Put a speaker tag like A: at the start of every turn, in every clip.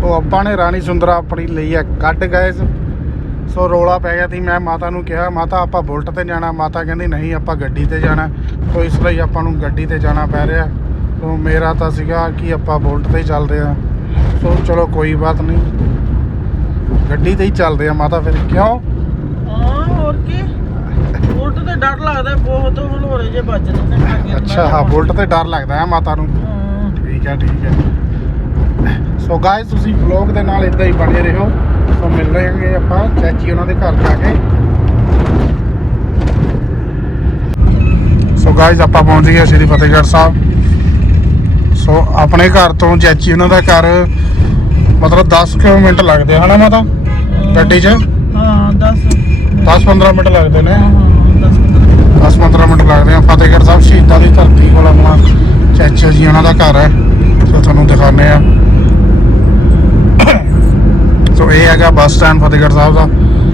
A: ਸੋ ਆਪਾਂ ਨੇ ਰਾਣੀ ਸੁੰਦਰਾ ਆਪਣੀ ਲਈ ਹੈ ਕੱਢ ਗਏ। ਸੋ ਰੌਲਾ ਪੈ ਗਿਆ ਸੀ। ਮੈਂ ਮਾਤਾ ਨੂੰ ਕਿਹਾ ਮਾਤਾ ਆਪਾਂ ਬੁਲਟ ਤੇ ਜਾਣਾ, ਮਾਤਾ ਕਹਿੰਦੀ ਨਹੀਂ ਆਪਾਂ ਗੱਡੀ ਤੇ ਜਾਣਾ। ਸੋ ਇਸ ਲਈ ਆਪਾਂ ਨੂੰ ਗੱਡੀ ਤੇ ਜਾਣਾ ਪੈ ਰਿਹਾ। ਸੋ ਮੇਰਾ ਤਾਂ ਸੀਗਾ ਕਿ ਆਪਾਂ ਬੁਲਟ ਤੇ ਹੀ ਚੱਲਦੇ ਹਾਂ। ਸੋ ਚਲੋ ਕੋਈ ਬਾਤ ਨਹੀਂ, ਗੱਡੀ ਤੇ ਹੀ ਚੱਲਦੇ ਆ ਮਾਤਾ। ਫਿਰ ਕਿਉਂ?
B: ਹਾਂ ਹੋਰ ਕੀ, ਬੁਲਟ ਤੇ ਡਰ ਲੱਗਦਾ ਬਹੁਤ, ਹਲੋਰੇ ਜੇ ਵੱਜਦੇ ਨੇ।
A: ਅੱਛਾ ਹਾਂ, ਬੁਲਟ ਤੇ ਡਰ ਲੱਗਦਾ ਹੈ ਮਾਤਾ ਨੂੰ। ਠੀਕ ਹੈ ਠੀਕ ਹੈ। ਸੋ ਗਾਇਸ ਤੁਸੀਂ ਵਲੌਗ ਦੇ ਨਾਲ ਇੱਦਾਂ ਹੀ ਬਣੇ ਰਹੋ। ਸੋ ਮਿਲ ਰਹੇ ਹਾਂ ਆਪਾਂ ਚਾਚੀ ਉਹਨਾਂ ਦੇ ਘਰ ਜਾ ਕੇ। ਸੋ ਗਾਇਸ ਆਪਾਂ ਪਹੁੰਚ ਗਏ ਸ਼੍ਰੀ ਫਤਿਹਗੜ੍ਹ ਸਾਹਿਬ। ਸੋ ਆਪਣੇ ਘਰ ਤੋਂ ਚਾਚੀ ਉਹਨਾਂ ਦਾ ਘਰ ਮਤਲਬ 10 ਮਿੰਟ ਲੱਗਦੇ ਹਨਾ ਮਾਤਾ ਗੱਡੀ 'ਚ?
B: ਹਾਂ
A: 10-15 ਮਿੰਟ ਲੱਗਦੇ ਨੇ। 10-15 ਮਿੰਟ ਲੱਗਦੇ ਆ। ਫਤਿਹਗੜ੍ਹ ਸਾਹਿਬ ਸ਼ਹੀਦਾਂ ਦੀ ਧਰਤੀ ਕੋਲ ਆਪਣਾ ਚਾਚਾ ਜੀ ਉਹਨਾਂ ਦਾ ਘਰ ਹੈ। ਸੋ ਤੁਹਾਨੂੰ ਦਿਖਾਉਂਦੇ ਆ। ਸੋ ਇਹ ਹੈਗਾ ਬੱਸ ਸਟੈਂਡ ਫਤਿਹਗੜ੍ਹ ਸਾਹਿਬ ਦਾ।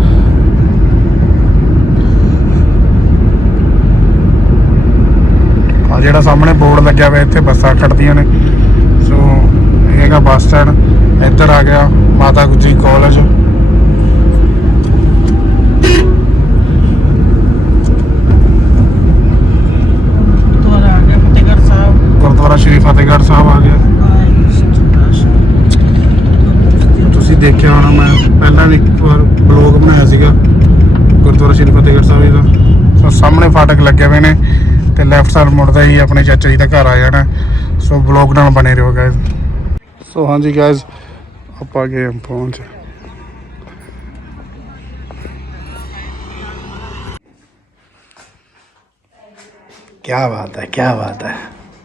A: ਆ ਜਿਹੜਾ ਸਾਹਮਣੇ ਬੋਰਡ ਲੱਗਿਆ ਹੋਇਆ, ਇੱਥੇ ਬੱਸਾਂ ਖੜਦੀਆਂ ਨੇ। ਸੋ ਇਹ ਹੈਗਾ ਬੱਸ ਸਟੈਂਡ। ਇੱਧਰ ਆ ਗਿਆ ਮਾਤਾ ਗੁਜਰੀ ਕਾਲਜ। ਗੁਰਦੁਆਰਾ ਸ਼੍ਰੀ ਫਤਿਹਗੜ੍ਹ ਸਾਹਿਬ ਆ ਗਿਆ। ਤੁਸੀਂ ਦੇਖਿਆ ਹੋਣਾ, ਮੈਂ ਪਹਿਲਾਂ ਵੀ ਇੱਕ ਵਾਰ ਬਲੌਗ ਬਣਾਇਆ ਸੀਗਾ ਗੁਰਦੁਆਰਾ ਸ਼੍ਰੀ ਫਤਿਹਗੜ੍ਹ ਸਾਹਿਬ ਦਾ। ਸੋ ਸਾਹਮਣੇ ਫਾਟਕ ਲੱਗੇ ਹੋਏ ਨੇ ਤੇ ਲੈਫਟ ਸਾਈਡ ਮੁੜਦਾ ਹੀ ਆਪਣੇ ਚਾਚਾ ਜੀ ਦਾ ਘਰ ਆ ਜਾਣਾ। ਸੋ ਬਲੌਗ ਨਾਲ ਬਣੇ ਰਹੋ ਗਾਇਜ਼। ਸੋ ਹਾਂਜੀ ਗਾਇਜ਼ ਆਪਾਂ ਗਏ ਪਹੁੰਚ। क्या बात है, क्या बात है।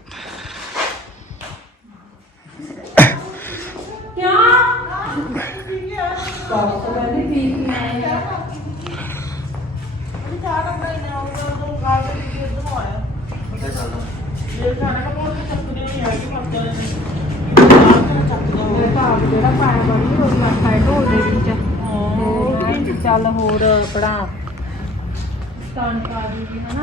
C: ਚੱਲ ਹੋਰ ਪੜਾ ਕਣਕ ਆ ਜੂਗੀ ਹਨਾ।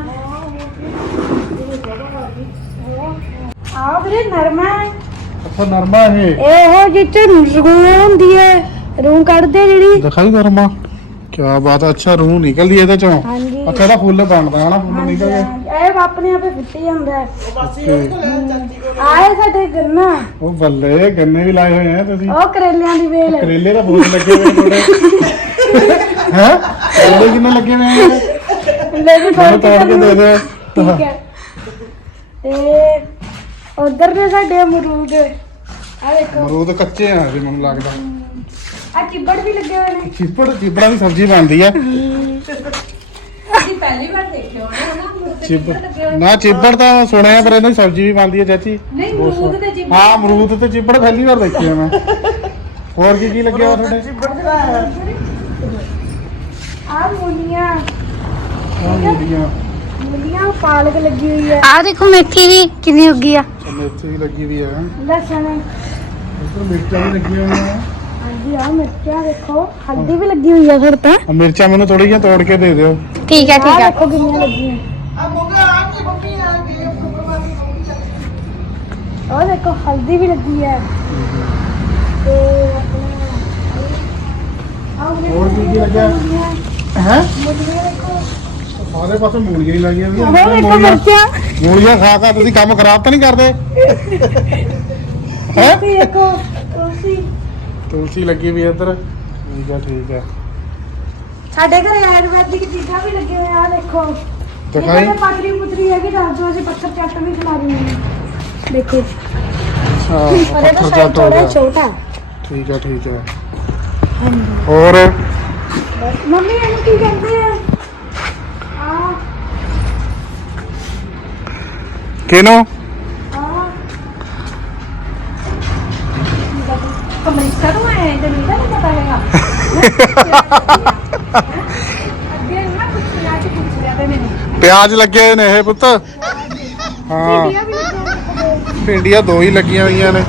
C: ਆ ਵੀਰੇ ਨਰਮਾ ਹੈ।
A: ਅੱਛਾ ਨਰਮਾ ਇਹ
C: ਇਹੋ ਜਿੱਚ ਰੂਹ ਹੁੰਦੀ ਹੈ, ਰੂਹ ਕੱਢਦੇ ਜਿਹੜੀ।
A: ਦਿਖਾਈ ਨਰਮਾ, ਕੀ ਬਾਤ ਹੈ। ਅੱਛਾ ਰੂਹ ਨਿਕਲਦੀ ਇਹਦੇ ਚੋਂ।
C: ਹਾਂਜੀ
A: ਅੱਛਾ ਇਹਦਾ ਫੁੱਲ ਬਣਦਾ ਹਨਾ, ਫੁੱਲ ਨਿਕਲ ਗਿਆ।
C: ਇਹ ਆਪਣੇ ਆਪੇ ਫੁੱਟੀ ਜਾਂਦਾ ਹੈ। ਆਏ ਸਾਡੇ ਗੰਨਾ,
A: ਉਹ ਬੱਲੇ ਗੰਨੇ ਵੀ ਲਾਏ ਹੋਏ ਆ ਤੁਸੀਂ।
C: ਉਹ ਕਰੇਲਿਆਂ ਦੀ ਵੇਲ।
A: ਕਰੇਲੇ ਤਾਂ ਬਹੁਤ ਲੱਗੇ ਹੋਏ ਤੁਹਾਡੇ। ਹੈ ਕਰੇਲੇ ਕਿੰਨੇ ਲੱਗੇ ਹੋਏ ਆ?
C: ਲੈ ਵੀ
A: ਮੈਨੂੰ ਤੋੜ ਕੇ ਦੇ ਦਿਓ।
C: ਠੀਕ ਹੈ। ਤੇ ਉਧਰ ਨੇ ਸਾਡੇ ਅਮਰੂਦ। ਆ ਦੇਖੋ
A: ਅਮਰੂਦ ਕੱਚੇ ਆ ਜੀ ਮੈਨੂੰ ਲੱਗਦਾ।
C: ਆ ਚਿੱਬੜ ਵੀ ਲੱਗੇ ਹੋਏ ਨੇ।
A: ਚਿੱਬੜਾਂ ਦੀ ਸਬਜ਼ੀ ਬਣਦੀ ਆ।
C: ਅਸੀਂ ਪਹਿਲੀ ਵਾਰ ਦੇਖਿਆ ਹੋਣਾ
A: ਨਾ ਚਿੱਬੜ ਤਾਂ ਸੁਣਿਆ ਪਰ ਇਹਨਾਂ ਦੀ ਸਬਜ਼ੀ ਵੀ ਬਣਦੀ ਆ ਚਾਚੀ।
C: ਨਹੀਂ ਅਮਰੂਦ ਤੇ ਚਿੱਬੜ।
A: ਹਾਂ ਅਮਰੂਦ ਤੇ ਚਿੱਬੜ ਪਹਿਲੀ ਵਾਰ ਦੇਖੇ ਆ ਮੈਂ। ਹੋਰ ਕੀ ਲੱਗਿਆ ਹੋਇਆ ਤੁਹਾਡੇ?
C: ਆ ਮੂਲੀਆਂ,
A: ਮੂਲੀਆਂ
C: ਪਾਲਕ ਲੱਗੀ ਹੋਈ ਹੈ।
D: ਆ ਦੇਖੋ ਮੇਥੀ ਵੀ ਕਿੰਨੀ ਉੱਗੀ ਆ।
A: ਮਿਰਚ ਵੀ ਲੱਗੀ ਵੀ ਆ।
C: ਲਸਣ,
A: ਇੱਧਰ ਮਿਰਚਾਂ ਵੀ ਲੱਗੀਆਂ ਹੋਈਆਂ।
C: ਹਾਂਜੀ ਆ ਮਿਰਚਾਂ ਦੇਖੋ, ਹਲਦੀ ਵੀ ਲੱਗੀ ਹੋਈ ਆ ਫਿਰ ਤਾਂ।
A: ਮਿਰਚਾਂ ਮੈਨੂੰ ਥੋੜੀ ਜਿਹੀਆਂ ਤੋੜ ਕੇ ਦੇ ਦਿਓ।
D: ਠੀਕ ਹੈ ਠੀਕ ਹੈ।
C: ਦੇਖੋ ਕਿੰਨੀਆਂ ਲੱਗੀਆਂ। ਉਹ ਦੇਖੋ ਹਲਦੀ ਵੀ ਲੱਗੀ ਹੈ। ਤੇ
A: ਹੋਰ ਕੀ ਲੱਗਿਆ ਹੈ?
C: ਮੂਲੀਆਂ ਦੇਖੋ,
A: ਸਾਰੇ ਪਾਸੇ ਮੂਲੀਆਂ ਹੀ ਲੱਗੀਆਂ ਹੋਈਆਂ।
C: ਉਹ ਦੇਖੋ ਮਿਰਚਾਂ।
A: ਮੂਲੀਆਂ ਖਾ ਖਾ ਤੁਸੀਂ ਕੰਮ ਖਰਾਬ ਤਾਂ ਨਹੀਂ ਕਰਦੇ? ਹੈ
C: ਦੇਖੋ ਤੁਲਸੀ,
A: ਤੁਲਸੀ ਲੱਗੀ ਵੀ ਇੱਧਰ। ਠੀਕ ਹੈ ਠੀਕ ਹੈ।
C: ਸਾਡੇ ਘਰੇ ਆਯੁਰਵੈਦਿਕ ਚੀਜ਼ਾਂ ਵੀ ਲੱਗੀਆਂ ਹੋਈਆਂ। ਆ ਦੇਖੋ
A: ਦਿਖਾਈ।
C: ਪਤਰੀ ਪੁਤਰੀ ਹੈਗੀ, ਦੱਸ ਦਿਓ ਅਸੀਂ ਪੱਥਰ ਚੱਟ ਵੀ ਖਿਲਾ ਦਿੰਦੇ ਹਾਂ। ਦੇਖੋ
A: ਅੱਛਾ ਪੱਥਰ ਚੱਟ ਹੋ ਗਿਆ।
C: ਛੋਟਾ।
A: ਠੀਕ ਹੈ ਠੀਕ ਹੈ। ਹੋਰ
C: ਮੰਮੀ ਇਹਨੂੰ ਕੀ ਕਹਿੰਦੇ ਆ?
A: ਕਿਹਨੂੰ?
C: ਅਮਰੀਕਾ ਤੋਂ ਆਏ ਤੇ ਨਹੀਂ ਪਤਾ ਹੈਗਾ। ਅੱਗੇ ਨਾ ਕੁਛ ਲਾ ਕੇ ਪੁੱਛ ਲਿਆ ਤੇ ਮੈਨੂੰ।
A: ਪਿਆਜ਼ ਲੱਗੇ ਹੋਏ ਨੇ ਇਹ ਪੁੱਤ। ਹਾਂ ਭਿੰਡੀਆਂ ਦੋ ਹੀ ਲੱਗੀਆਂ ਹੋਈਆਂ ਨੇ।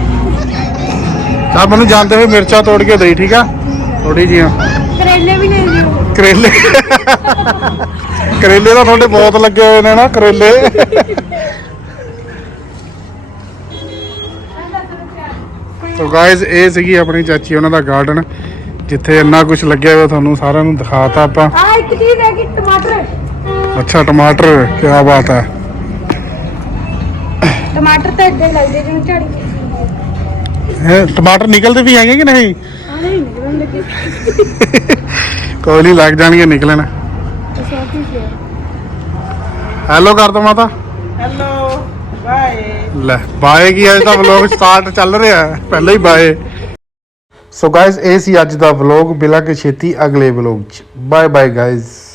A: ਤਾਂ ਮੈਨੂੰ ਜਾਂਦੇ ਹੋਏ ਮਿਰਚਾਂ ਤੋੜ ਕੇ ਦੇਈ। ਠੀਕ ਆ ਥੋੜੀ ਜੀਆਂ।
C: ਕਰੇਲੇ ਵੀ ਲੈ ਲਿਓ।
A: ਕਰੇਲੇ ਕਰੇਲੇ ਤਾਂ ਤੁਹਾਡੇ ਬਹੁਤ ਲੱਗੇ ਹੋਏ ਨੇ ਨਾ ਕਰੇਲੇ। ਸੋ ਗਾਇਜ਼ ਇਹ ਸੀਗੀ ਆਪਣੀ ਚਾਚੀ ਉਹਨਾਂ ਦਾ ਗਾਰਡਨ ਜਿੱਥੇ ਇੰਨਾ ਕੁਝ ਲੱਗਿਆ ਹੋਇਆ ਤੁਹਾਨੂੰ ਸਾਰਿਆਂ ਨੂੰ ਦਿਖਾਤਾ ਆਪਾਂ
C: ਆ ਇੱਕ ਚੀਜ਼ ਹੈ ਕਿ ਟਮਾਟਰ
A: ਅੱਛਾ ਟਮਾਟਰ ਕੀ ਬਾਤ ਹੈ
C: ਟਮਾਟਰ ਤਾਂ ਇੱਦਾਂ ਹੀ ਲੱਗਦੇ ਜਿਵੇਂ ਝਾੜੀ
A: ਇਹ ਟਮਾਟਰ ਨਿਕਲਦੇ ਵੀ ਹੈਗੇ ਕਿ ਨਹੀਂ
C: ਆ ਨਹੀਂ ਨਿਕਲਣ ਲੱਗੇ
A: ਕੋਈ ਨਹੀਂ ਲੱਗ ਜਾਣਗੇ ਨਿਕਲਣ ਹੈਲੋ ਕਰ ਦੋ ਮਾਤਾ
B: ਹੈਲੋ ਬਾਏ
A: ਲੈ ਬਾਏ ਕੀ ਅੱਜ ਦਾ ਵਲੌਗ ਸਟਾਰਟ ਚੱਲ ਰਿਹਾ ਹੈ ਪਹਿਲਾਂ ਹੀ ਬਾਏ ਸੋ ਗਾਇਜ਼ ਇਹ ਸੀ ਅੱਜ ਦਾ ਵਲੌਗ ਬਿਲਾ ਕੇ ਛੇਤੀ ਅਗਲੇ ਵਲੌਗ ਚ ਬਾਏ ਬਾਏ ਗਾਇਜ਼